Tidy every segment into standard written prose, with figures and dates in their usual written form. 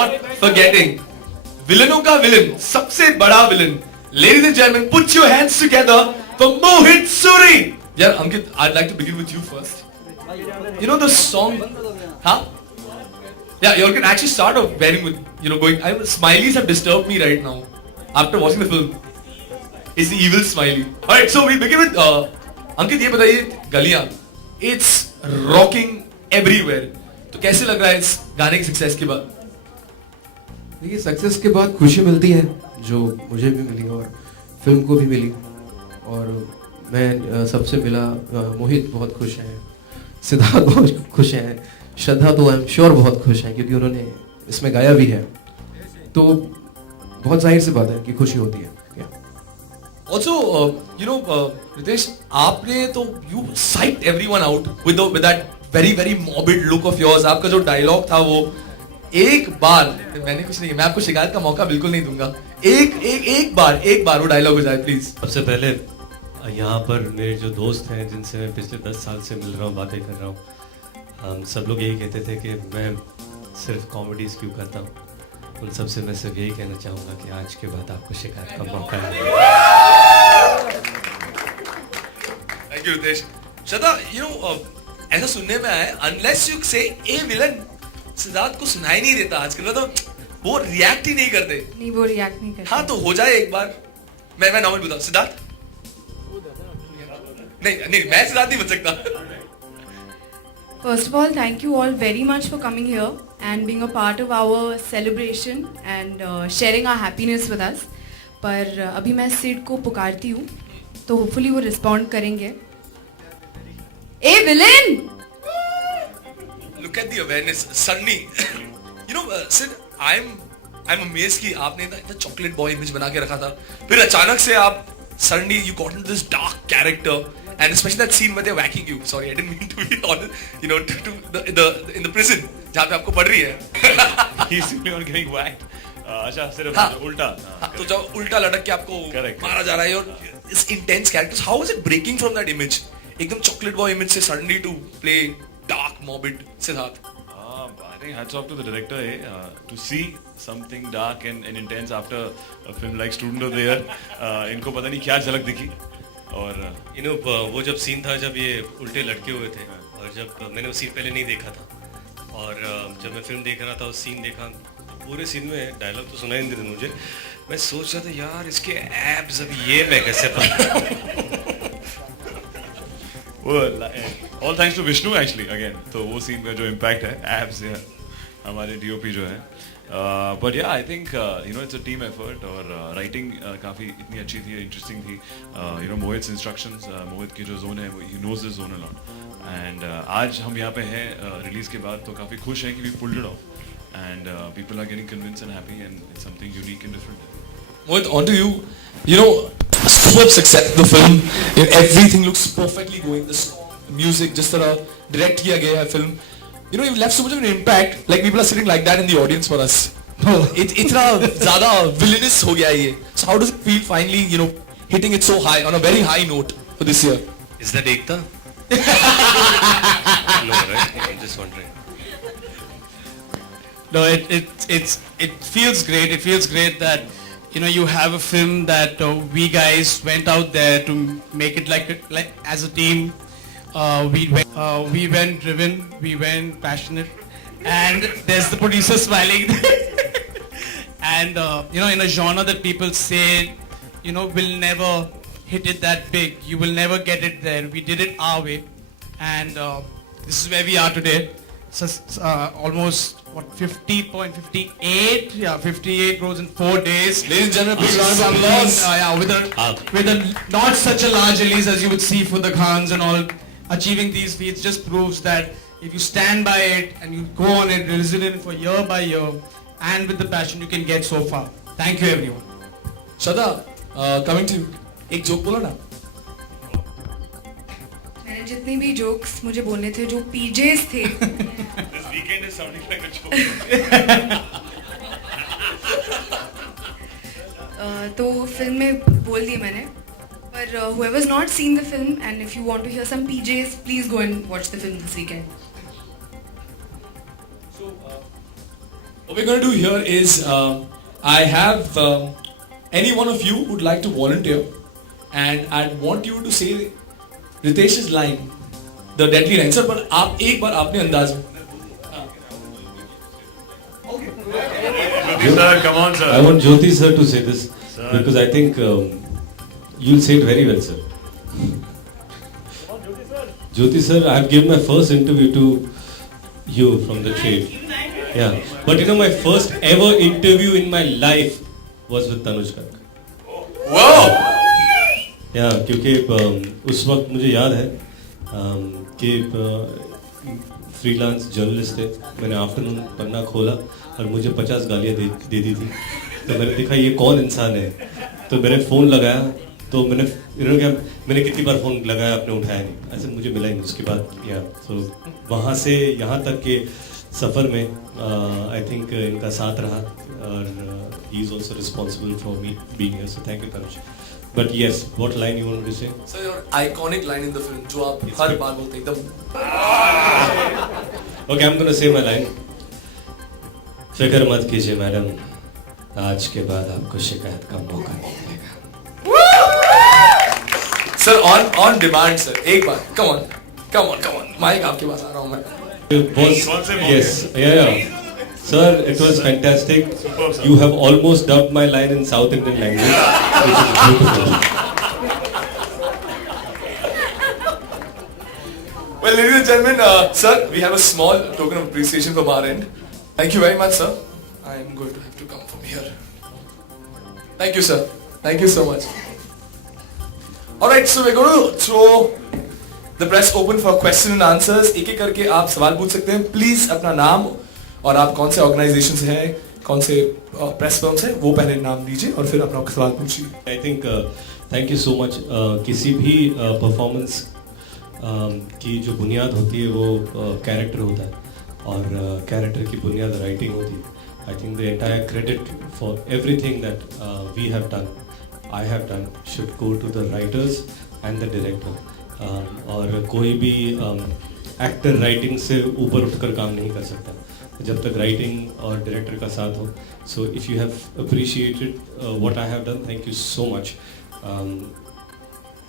not forgetting विलनों का villain, सबसे बड़ा villain. Ladies and gentlemen, put your hands together for Mohit Suri. Yeah, Ankit, I'd like to begin with you first. You know the song, huh? Yeah, you can actually start off bearing with, going. Smileys have disturbed me right now after watching the film. It's the evil smiley. All right, so we begin with Ankit. ये बताइए गलियां, it's rocking everywhere. तो कैसे लग रहा है इस गाने की सक्सेस के बाद? देखिए, सक्सेस के बाद खुशी मिलती है, जो मुझे भी मिली और फिल्म को भी मिली. और मैं सबसे मिला, मोहित बहुत खुश हैं, सिद्धार्थ बहुत खुश हैं, श्रद्धा तो आई एम श्योर बहुत खुश हैं क्योंकि उन्होंने इसमें गाया भी है. तो बहुत जाहिर सी बात है कि खुशी होती है. Also, Ritesh, आपने तो you psyched everyone out with that very very morbid look of yours. आपका जो डायलॉग था वो एक बार, मैंने कुछ नहीं, मैं आपको शिकायत का मौका बिल्कुल नहीं दूंगा. एक बार वो डायलॉग हो जाए प्लीज. सबसे पहले यहाँ पर मेरे जो दोस्त हैं जिनसे मैं पिछले 10 साल से मिल रहा हूँ, बातें कर रहा हूँ, हम सब लोग यही कहते थे कि मैं सिर्फ कॉमेडीज क्यों करता हूँ. उन सबसे मैं सिर्फ यही कहना चाहूँगा कि आज के बाद आपको शिकायत का मौका है. Thank you, Ritesh. श्रद्धा, ऐसा सुनने में आया, unless you say a villain, Siddharth को सुनाई नहीं देता आजकल. तो वो रिएक्ट ही नहीं करते. नहीं, वो रिएक्ट नहीं करते. हाँ, तो हो जाए एक बार. मैं नॉर्मल बताऊँ. सिद्धार्थ नहीं, मैं सिद्धार्थ नहीं बन सकता. First of all, thank you all very much for coming here and being a part of our celebration and sharing our happiness with us. पर अभी मैं सिड को पुकारती हूँ, तो होपफुली वो रिस्पॉन्ड करेंगे. A villain! Look at the awareness. Suddenly, Sid, I'm amazed कि आपने इतना chocolate boy image बना के रखा था. फिर अचानक से आप suddenly you got into this dark character. And especially that scene where they're whacking you. Sorry, I didn't mean to be honest. In the prison, जहाँ पे आपको पड़ रही है. He's simply not getting whacked. अच्छा, सिर्फ उल्टा. तो जब उल्टा लटक के आपको मारा जा रहा है और इस intense characters, how is it breaking from that image? एकदम chocolate boy image से suddenly to play dark, morbid Siddharth. I think hats off to the director to see something dark and intense after a film like Student of the Year. इनको पता नहीं क्या झलक दिखी. और वो जब सीन था जब ये उल्टे लटके हुए थे, और जब मैंने वो सीन पहले नहीं देखा था, और जब मैं फिल्म देख रहा था उस सीन देखा, पूरे सीन में डायलॉग तो सुनाई नहीं देते मुझे. मैं सोच रहा था यार इसके एब्स अभी ये मैं कैसे all thanks to Vishnu actually again. तो वो सीन का जो इम्पैक्ट है एब्स है, हमारे डीओपी जो है. बट या I think it's a team effort. और राइटिंग काफ़ी इतनी अच्छी थी, इंटरेस्टिंग थी. मोहित्स इंस्ट्रक्शंस, मोहित की जो जोन है he knows this zone a lot. And आज हम यहाँ पे हैं रिलीज के बाद, तो काफ़ी खुश हैं कि we pulled it off. And people are getting convinced and happy and it's something unique and different. Mohit, on to you. Superb success of the film. Everything looks perfectly going. The song, the music, जिस तरह direct किया गया है film. You've left so much of an impact. Like people are sitting like that in the audience for us. इतना ज़्यादा villainous हो गया ये. So how does it feel finally, hitting it so high on a very high note for this year? Is that Ekta? No, right? I'm just wondering. No, it feels great. It feels great that you have a film that we guys went out there to make it like as a team. We went driven, we went passionate, and there's the producer smiling. And in a genre that people say will never hit it that big, you will never get it there. We did it our way, and this is where we are today. So almost 50.58, 58 crores in 4 days. Ladies and gentlemen, big round of applause. With a not such a large release as you would see for the Khans and all, achieving these feats just proves that if you stand by it and you go on it, resilient for year by year, and with the passion, you can get so far. Thank you, everyone. Shraddha, coming to you. एक joke बोला ना. मैंने जितने भी jokes मुझे बोलने थे, जो पीजेस थे. This weekend is sounding like a joke. तो फिल्म में बोल दिए मैंने. But whoever's not seen the film and if you want to hear some PJs, please go and watch the film this weekend. So, What we're going to do here is I have any one of you would like to volunteer, and I'd want you to say Ritesh's line, the deadly line. Sir, पर आप एक बार अपने अंदाज में. Jyoti sir, come on sir. I want Jyoti sir to say this because I think you'll say it very well, sir. Jyoti sir, I have given my first interview to you from the trade. Yeah, but you know my first ever interview in my life was with Tanuj Kark. Wow! या क्योंकि उस वक्त मुझे याद है कि freelance journalist थे. मैंने आफ्टरनून पन्ना खोला और मुझे 50 गालियाँ दे दी थी. तो मैंने देखा ये कौन इंसान है, तो मैंने फ़ोन लगाया. तो मैंने कितनी बार फ़ोन लगाया, आपने उठाया नहीं. ऐसे मुझे मिला ही नहीं. उसके बाद या तो वहाँ से यहाँ तक के सफ़र में आई थिंक इनका साथ रहा और he is also responsible for me being here. So thank you Tanuj. But yes, what line you want to say? Sir, your iconic line in the film, जो आप हर बार बोलते हैं एकदम. Okay, I'm going to say my line. फिक्र मत कीजिए madam, आज के बाद आपको शिकायत का मौका नहीं मिलेगा. Sir, on demand, sir. एक बार. Come on. माइक आपके पास आ रहा हूँ मैं. Yes, yeah. Sir, it was fantastic. You have almost dubbed my line in South Indian language, which is beautiful. Well, ladies and gentlemen, sir, we have a small token of appreciation from our end. Thank you very much, sir. I am going to have to come from here. Thank you, sir. Thank you so much. Alright, so we're going to throw the press open for question and answers. एक-एक करके आप सवाल पूछ सकते हैं. Please अपना नाम और आप कौन से ऑर्गेनाइजेशन से हैं, कौन से प्रेस फर्म से, वो पहले नाम दीजिए और फिर अपना सवाल पूछिए. I think thank you so much. किसी भी परफॉर्मेंस की जो बुनियाद होती है वो कैरेक्टर होता है और कैरेक्टर की बुनियाद राइटिंग होती है. I think the entire credit for everything that we have done, I have done, should go to the writers and the director. और कोई भी एक्टर राइटिंग से ऊपर उठकर काम नहीं कर सकता जब तक राइटिंग और डायरेक्टर का साथ हो. So if you have appreciated what I have done, thank you so much.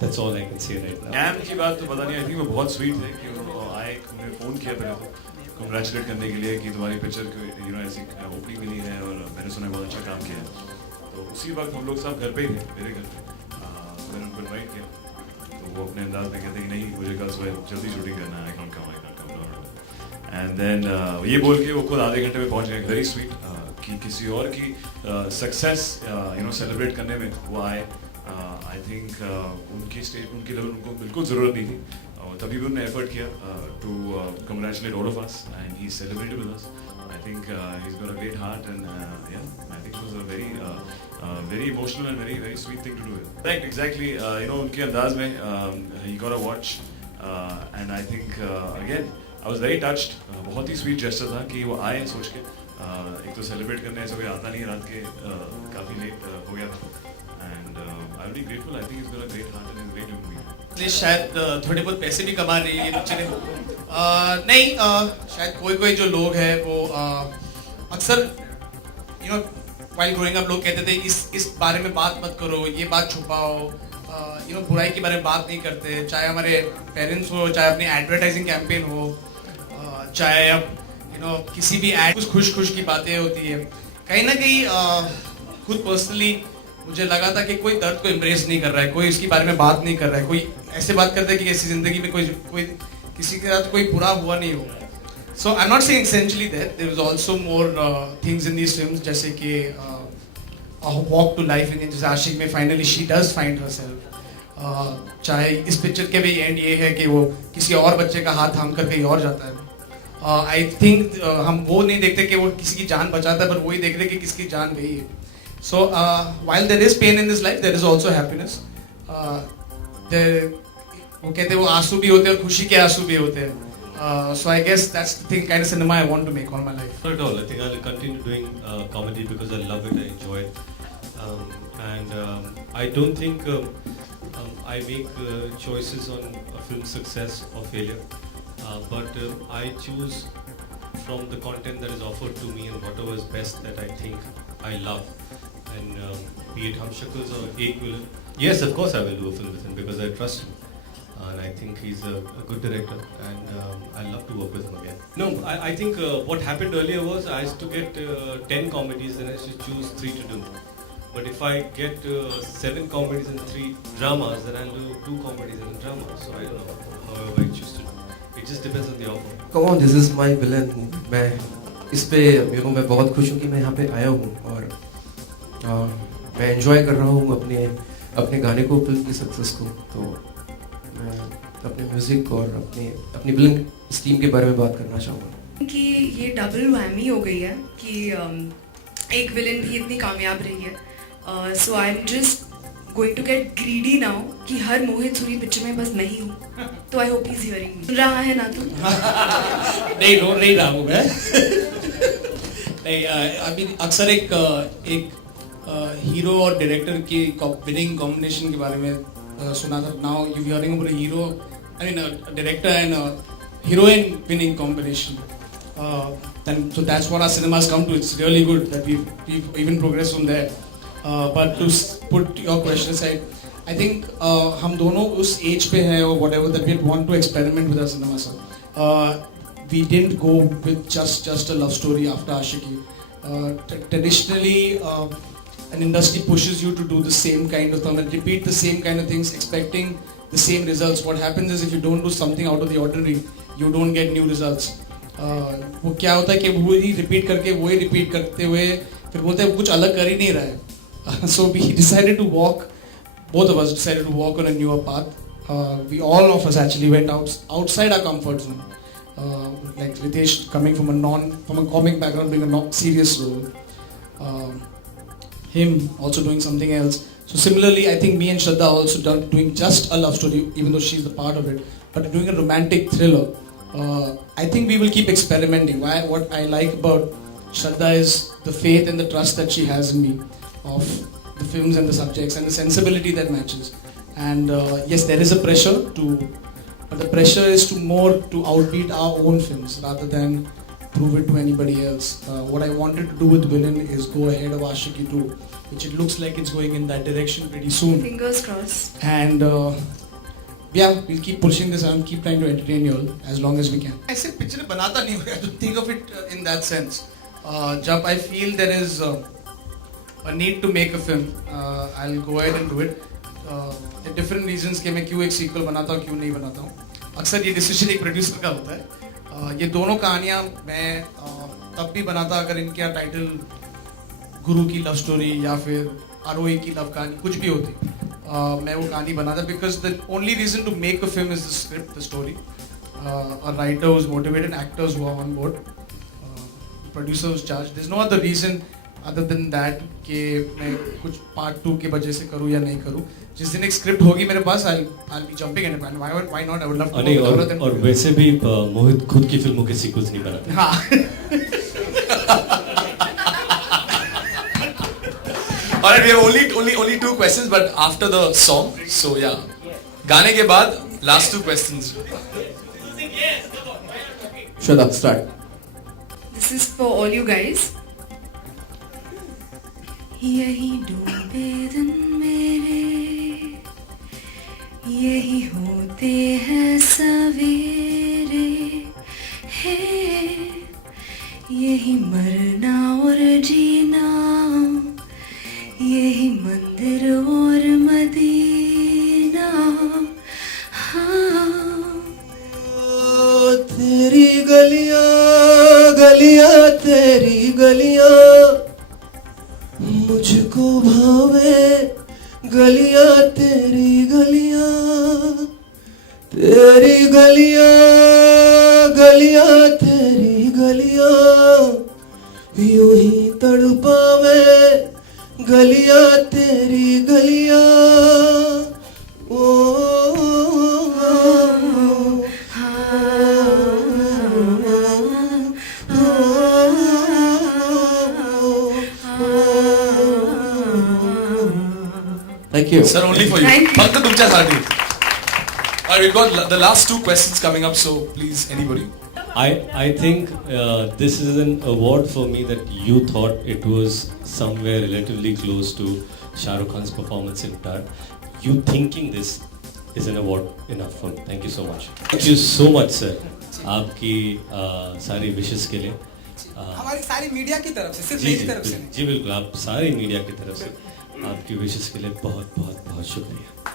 That's all I can say right now. कैम की बात तो पता नहीं, आई थिंक वो बहुत स्वीट है कि वो आए, उन्हें फ़ोन किया पहले तो कंग्रेचुलेट करने के लिए कि तुम्हारी पिक्चर को ऐसी ओपनिंग मिली है और मैंने सुना बहुत अच्छा काम किया है. तो उसी वक्त हम लोग सब घर पे ही थे, मेरे घर पे. मैंने उनको इन्वाइट किया तो वो अपने अंदाज में कहते कि नहीं मुझे कल सुबह जल्दी शूटिंग करना है, I can't come. And then ये बोल के वो खुद आधे घंटे में पहुंच गए. वेरी स्वीट कि किसी और की सक्सेस सेलिब्रेट करने में वो आए. आई थिंक उनकी स्टेज उनकी लेवल उनको बिल्कुल ज़रूरत नहीं थी. तभी भी उन्होंने एफर्ट किया to congratulate all of us and he celebrated with us. I think he is got a great heart and I think it was a very emotional and very sweet thing to do. Right, exactly. उनके अंदाज में he got a watch and I think again I was very touched. बहुत ही sweet gesture था कि वो आए सोच के. एक तो सेलिब्रेट करने ऐसा कोई आता नहीं, रात के काफ़ी लेट हो गया था. And I will be grateful. I think it's got a great heart and great movie. शायद थोड़े बहुत पैसे भी कमा रही है ये पिक्चरें. नहीं, शायद कोई जो लोग हैं वो अक्सर while growing up लोग कहते थे इस बारे में बात मत करो, ये बात छुपाओ. बुराई के बारे में बात नहीं करते. चाहे हमारे पेरेंट्स हो, चाहे अपनी एडवर्टाइजिंग कैंपेन हो, चाहे अब किसी भी एड कुछ खुश की बातें होती है. कहीं ना कहीं खुद पर्सनली मुझे लगा था कि कोई दर्द को एम्ब्रेस नहीं कर रहा है, कोई इसके बारे में बात नहीं कर रहा है. कोई ऐसे बात करता है कि ऐसी जिंदगी में कोई किसी के साथ कोई बुरा हुआ नहीं हो. So I'm not saying essentially that there was also more things in these films, जैसे कि A Walk to Life in जैसे आशिक में finally she does find herself. चाहे इस पिक्चर के भी एंड ये है कि वो किसी और बच्चे का हाथ थाम कर कहीं और जाता है. I think हम वो नहीं देखते कि वो किसी की जान बचाता है, पर वही देख रहे कि किसकी जान गई है. So while there is pain in this life, there is also happiness. वो कहते हैं वो आंसू भी होते हैं और खुशी के आंसू भी होते हैं. So I guess that's the thing kind of cinema I want to make all my life. Not at all. I think I'll continue doing comedy because I love it, I enjoy it. And I don't think I make choices on a film success or failure. But I choose from the content that is offered to me and whatever is best that I think I love. And be it Hum Shakals or Ek Villain, yes, of course I will do a film with him because I trust him. And I think he's a good director, and I love to work with him again. No, I think what happened earlier was I used to get 10 comedies and I used to choose 3 to do. But if I get 7 comedies and 3 dramas, then I'll do 2 comedies and a drama. So I don't know, however I choose to do. It just depends on the offer. Come on, this is my villain. मैं इस पे मैं बहुत खुश हूँ कि मैं यहाँ पे आया हूँ और मैं एंजॉय कर रहा हूँ अपने गाने को, फिल्म की सक्सेस को। तो मैं अपने म्यूजिक और अपनी फिल्म टीम के बारे में बात करना चाहूँगा कि ये डबल वैमी हो गई है कि एक विलन भी इतनी कामयाब रही है। So I am just going to get greedy now कि हर मोहित सूरी पिक्चर में बस मैं ही हूँ। तो I hope he is hearing me. सुन रहा है ना तू? नहीं रो नहीं रहा हूँ मैं। नहीं, अभी अक्सर एक हीरो और डायरेक्टर की विनिंग कॉम्बिनेशन के बारे में सुना था। Now you hearing about a hero, I mean a director and heroine winning combination. So that's what our cinemas come to. It's really good that we've even progressed from there. But to put your question aside, I think हम दोनों उस age पे हैं or whatever that we want to experiment with our cinema. So we didn't go with just a love story after Ashiki. Traditionally, an industry pushes you to do the same kind of thing and repeat the same kind of things, expecting the same results. What happens is if you don't do something out of the ordinary, you don't get new results. वो क्या होता है कि वही repeat करते हुए फिर बोलते हैं कुछ अलग कर ही नहीं रहा है. So we decided to walk, both of us decided to walk on a newer path. All of us actually went outside our comfort zone. Like Ritesh coming from a comic background, being a serious role. Him also doing something else. So similarly, I think me and Shraddha also doing just a love story, even though she's the part of it, but doing a romantic thriller. I think we will keep experimenting. What I like about Shraddha is the faith and the trust that she has in me, of the films and the subjects and the sensibility that matches. And yes, there is a pressure but the pressure is to outbeat our own films rather than prove it to anybody else. What I wanted to do with Villain is go ahead of Ashiki 2, which it looks like it's going in that direction pretty soon. Fingers crossed. And yeah, we'll keep pushing this and keep trying to entertain you all as long as we can. I said picture banata nahi hoga, to think of it in that sense. Jab I feel there is a need to make a film, I'll go ahead and do it. There are different reasons कि मैं क्यों एक sequel बनाता हूँ, क्यों नहीं बनाता हूँ. अक्सर ये decision एक producer का होता है. ये दोनों कहानियाँ मैं तब भी बनाता अगर इनका टाइटल गुरु की लव स्टोरी या फिर आरोही की लव कहानी कुछ भी होती. मैं वो कहानी बनाता because the only reason to make a film is the script, the story. A writer who's motivated, actors who are on board, producer who's charged. There's no other reason other than that कि मैं कुछ part 2 के वजह से करूँ या नहीं करूँ. जिस दिन एक स्क्रिप्ट होगी मेरे पास, I'll be jumping in it. Why not? I would love to. और वैसे भी मोहित खुद की फिल्मों के सीक्वल्स नहीं बनाते. हाँ. Alright, we have only 2 questions, but after the song, so yeah. गाने के बाद last 2 questions. Shraddha, start. This is for all you guys. यही डूबे दिन मेरे, यही होते हैं सवेरे, है यही मरना और जीना, यही मंदिर और मदीना. हाँ. तेरी गलियां गलियां तेरी गलियां मुझको भावे, गलियां तेरी गलियां तेरी गलियां गलियां तेरी गलियां यूं ही तड़पावे, गलियां तेरी गलियां. ओ Thank you. Sir, only for you. Thank you. फक्त तुमच्यासाठी. Alright, we've got the last two questions coming up, so please, anybody. I think this is an award for me that you thought it was somewhere relatively close to Shah Rukh Khan's performance in Tar. You thinking this is an award enough for me. Thank you so much. Thank you so much, sir. आपकी सारी विशेष के लिए हमारी सारी media की तरफ से, सिर्फ जी मेरी जी तरफ से नहीं। जी बिल्कुल, आप सारी मीडिया की तरफ से आपकी विशेष के लिए बहुत बहुत बहुत शुक्रिया.